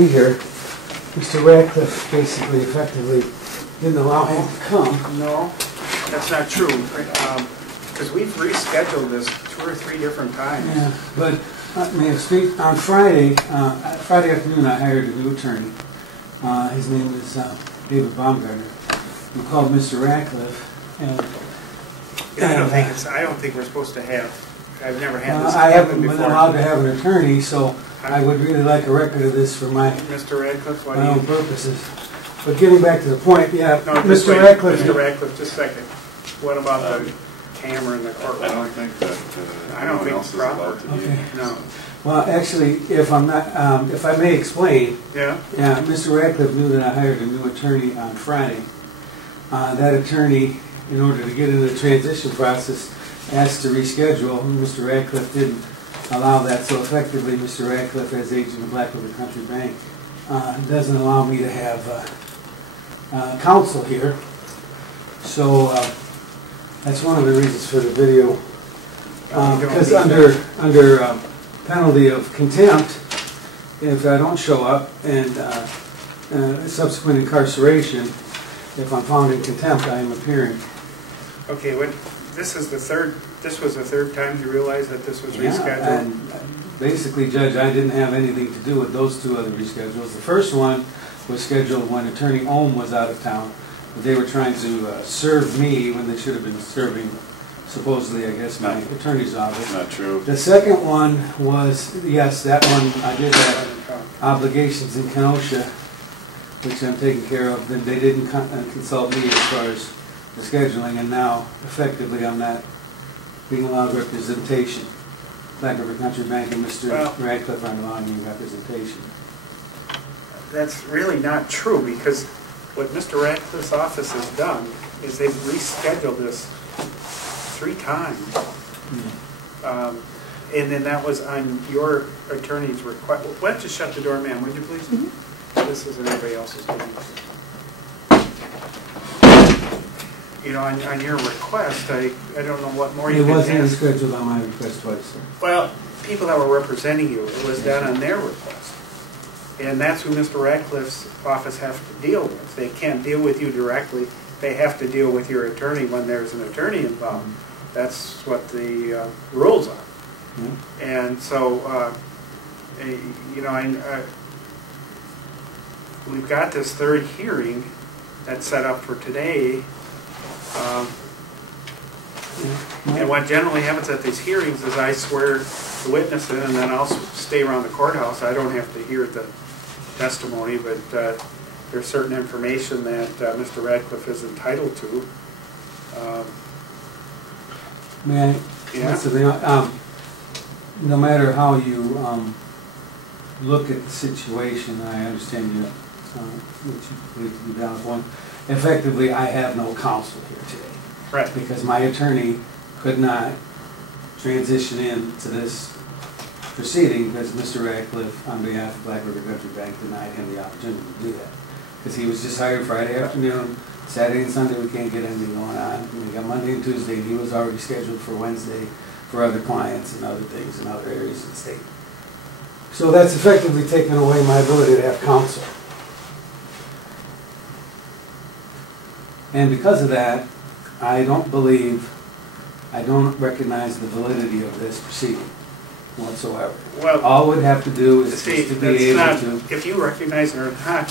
Here, Mr. Radcliffe basically effectively didn't allow him to come. No, that's not true, because we've rescheduled this 2 or 3 different times. Yeah, but on Friday afternoon I hired a new attorney. His name is David Baumgartner. We called Mr. Radcliffe, and I don't think we're supposed to have. I've never had this. I haven't been allowed to have an attorney, so I would really like a record of this for my Mr. Radcliffe, my own purposes. But getting back to the point, yeah, no, Mr. Radcliffe. Mr. Radcliffe, just a second. What about the camera in the courtroom? I don't think that anyone else is allowed to use. No. Well, actually, if I'm not, if I may explain, Yeah, Mr. Radcliffe knew that I hired a new attorney on Friday. That attorney, in order to get into the transition process, asked to reschedule. Mr. Radcliffe didn't allow that, so effectively, Mr. Radcliffe, as agent of Black River Country Bank, doesn't allow me to have counsel here. So that's one of the reasons for the video. Because under penalty of contempt, if I don't show up and subsequent incarceration, if I'm found in contempt, I am appearing. okay, this was the third time you realized that this was rescheduled? And basically, Judge, I didn't have anything to do with those 2 other reschedules. The first one was scheduled when Attorney Ohm was out of town. They were trying to serve me when they should have been serving, supposedly, I guess, my attorney's office. Not true. The second one was, yes, that one I did have obligations in Kenosha, which I'm taking care of. Then they didn't consult me as far as the scheduling, and now, effectively, I'm not being allowed representation. Black River Country Bank and Mr. Radcliffe aren't allowing me representation. That's really not true, because what Mr. Radcliffe's office has done is they've rescheduled this 3 times. And then that was on your attorney's request. Why don't you shut the door, ma'am, would you please? This isn't anybody else's business. You know, on your request, I don't know what more you can ask. It wasn't scheduled on my request twice, sir. Well, people that were representing you, it was done on their request. And that's who Mr. Radcliffe's office has to deal with. They can't deal with you directly. They have to deal with your attorney when there's an attorney involved. That's what the rules are. And so, you know, we've got this 3rd hearing that's set up for today. And what generally happens at these hearings is I swear the witness in, and then I'll stay around the courthouse. I don't have to hear the testimony, but there's certain information that Mr. Radcliffe is entitled to. May I? Yeah. No matter how you look at the situation, I understand you, what you believe to be a valid point. Effectively, I have no counsel here today. Right. Because my attorney could not transition into this proceeding because Mr. Radcliffe, on behalf of Black River Country Bank, denied him the opportunity to do that. Because he was just hired Friday afternoon, Saturday and Sunday we can't get anything going on. And we got Monday and Tuesday, and he was already scheduled for Wednesday for other clients and other things in other areas of the state. So that's effectively taken away my ability to have counsel. And because of that, I don't recognize the validity of this proceeding whatsoever. Well, all we'd have to do is see, just to be able to... If you recognize it or not,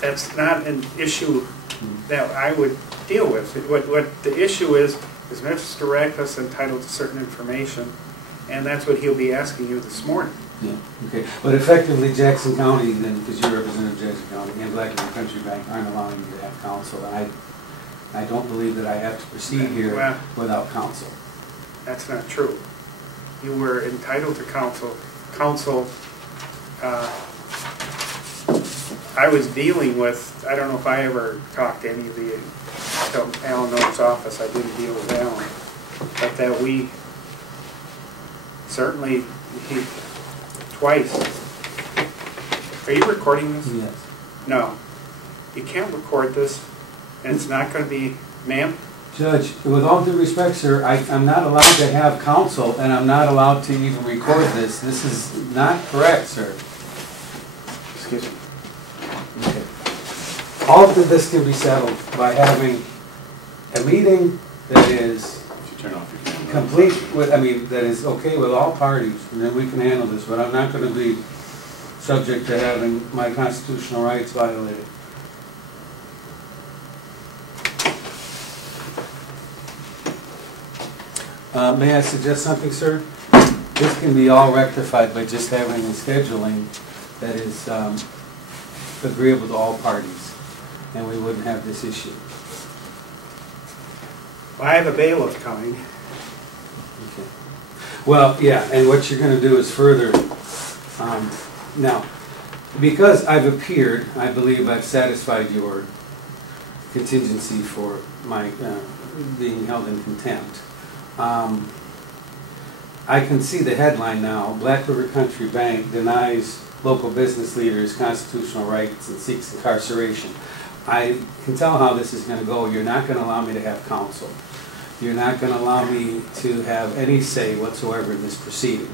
that's not an issue that I would deal with. What the issue is Mr. Radcliffe's entitled to certain information, and that's what he'll be asking you this morning. Yeah, okay. But effectively, Jackson County, then, because you're representative of Jackson County and Black River Country Bank, aren't allowing me to have counsel, and I don't believe that I have to proceed here without counsel. That's not true. You were entitled to counsel. Counsel, I was dealing with, I don't know if I ever talked to any of the, Alan Oak's office, I didn't deal with Alan, but that we certainly, twice. Are you recording this? Yes. No. You can't record this, and it's not going to be, ma'am? Judge, with all due respect, sir, I'm not allowed to have counsel, and I'm not allowed to even record this. This is not correct, sir. Excuse me. Okay. All of this can be settled by having a meeting that is If you turn off your camera. complete with, that is okay with all parties, and then we can handle this, but I'm not going to be subject to having my constitutional rights violated. May I suggest something, sir? This can be all rectified by just having a scheduling that is agreeable to all parties, and we wouldn't have this issue. Well, I have a bailiff coming. Okay. Well, yeah, and what you're going to do is further, now, because I've appeared, I believe I've satisfied your contingency for my being held in contempt. I can see the headline now: Black River Country Bank denies local business leaders constitutional rights and seeks incarceration. I can tell how this is going to go. You're not going to allow me to have counsel. You're not going to allow me to have any say whatsoever in this proceeding.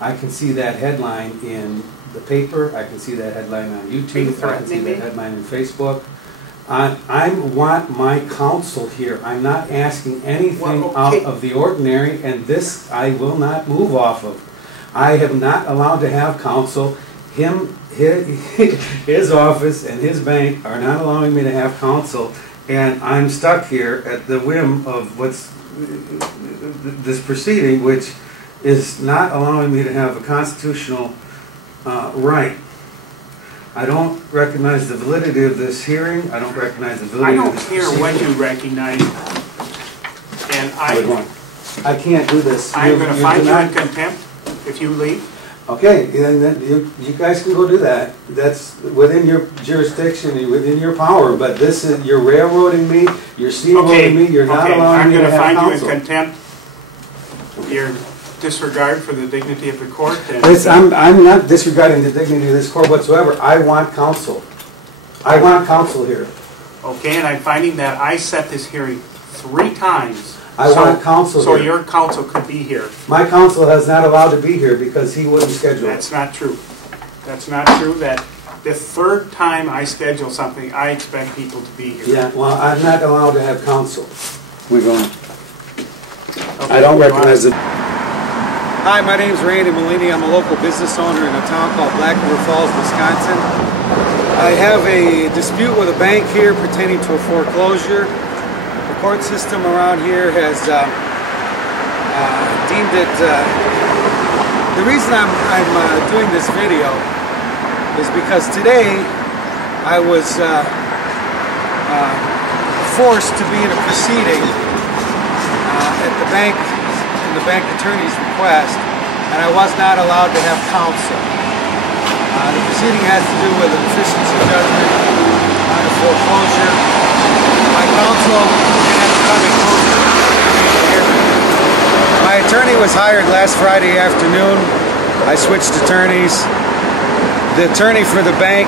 I can see that headline in the paper. I can see that headline on YouTube. I can see that headline in Facebook. I want my counsel here. I'm not asking anything out of the ordinary, and this I will not move off of. I have not allowed to have counsel. His office and his bank are not allowing me to have counsel, and I'm stuck here at the whim of what's this proceeding, which is not allowing me to have a constitutional right. I don't recognize the validity of this hearing. I don't recognize the validity of this proceeding. I don't care what you recognize, and I can't do this. I'm going to find you in contempt if you leave. Okay, then you guys can go do that. That's within your jurisdiction and within your power. But this is, you're railroading me. You're steamrolling me. You're not allowing me to have counsel. I'm going to find you in contempt. Your disregard for the dignity of the court. And I'm not disregarding the dignity of this court whatsoever. I want counsel. I want counsel here. Okay, and I'm finding that I set this hearing 3 times. I want counsel so here. Your counsel could be here. My counsel has not allowed to be here because he wouldn't schedule it. That's not true. That's not true. That the 3rd time I schedule something, I expect people to be here. Yeah, well, I'm not allowed to have counsel. We're going. Okay, I don't recognize it. Hi, my name is Randy Molini. I'm a local business owner in a town called Black River Falls, Wisconsin. I have a dispute with a bank here pertaining to a foreclosure. The court system around here has deemed it. The reason I'm doing this video is because today I was forced to be in a proceeding at the bank, in the bank attorney's request, and I was not allowed to have counsel. The proceeding has to do with an efficiency judgment on a foreclosure. My counsel didn't have to come in closer. My attorney was hired last Friday afternoon. I switched attorneys. The attorney for the bank,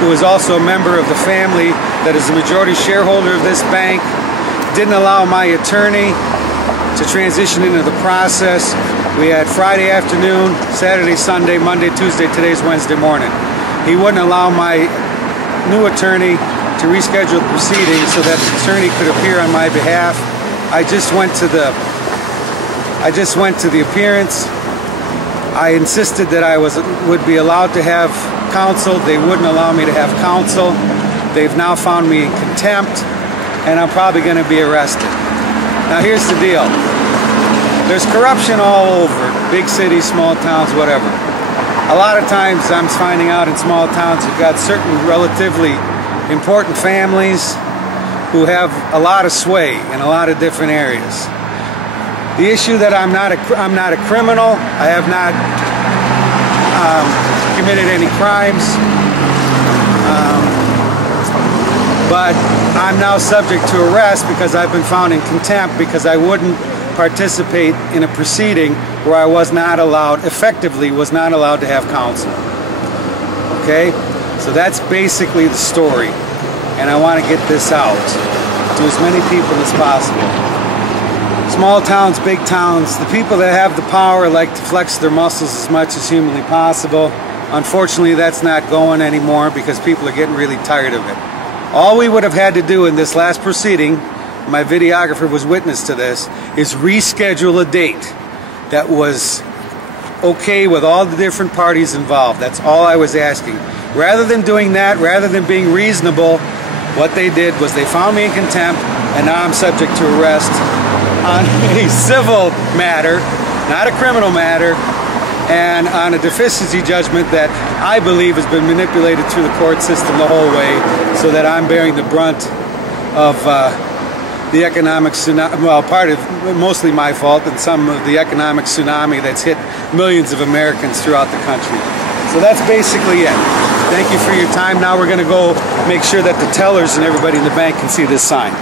who is also a member of the family that is the majority shareholder of this bank, didn't allow my attorney to transition into the process. We had Friday afternoon, Saturday, Sunday, Monday, Tuesday, today's Wednesday morning. He wouldn't allow my new attorney to reschedule the proceedings so that the attorney could appear on my behalf. I just went to the appearance. I insisted that I would be allowed to have counsel. They wouldn't allow me to have counsel. They've now found me in contempt, and I'm probably going to be arrested. Now here's the deal. There's corruption all over, big cities, small towns, whatever. A lot of times I'm finding out in small towns you've got certain relatively important families who have a lot of sway in a lot of different areas. The issue that I'm not a criminal. I have not committed any crimes. But I'm now subject to arrest because I've been found in contempt because I wouldn't participate in a proceeding where I was not allowed, effectively was not allowed to have counsel. Okay? So that's basically the story. And I want to get this out to as many people as possible. Small towns, big towns, the people that have the power like to flex their muscles as much as humanly possible. Unfortunately, that's not going anymore because people are getting really tired of it. All we would have had to do in this last proceeding, my videographer was witness to this, is reschedule a date that was okay with all the different parties involved. That's all I was asking. Rather than doing that, rather than being reasonable, what they did was they found me in contempt, and now I'm subject to arrest on a civil matter, not a criminal matter, and on a deficiency judgment that I believe has been manipulated through the court system the whole way, so that I'm bearing the brunt of the economic tsunami, well, mostly my fault, and some of the economic tsunami that's hit millions of Americans throughout the country. So that's basically it. Thank you for your time. Now we're going to go make sure that the tellers and everybody in the bank can see this sign.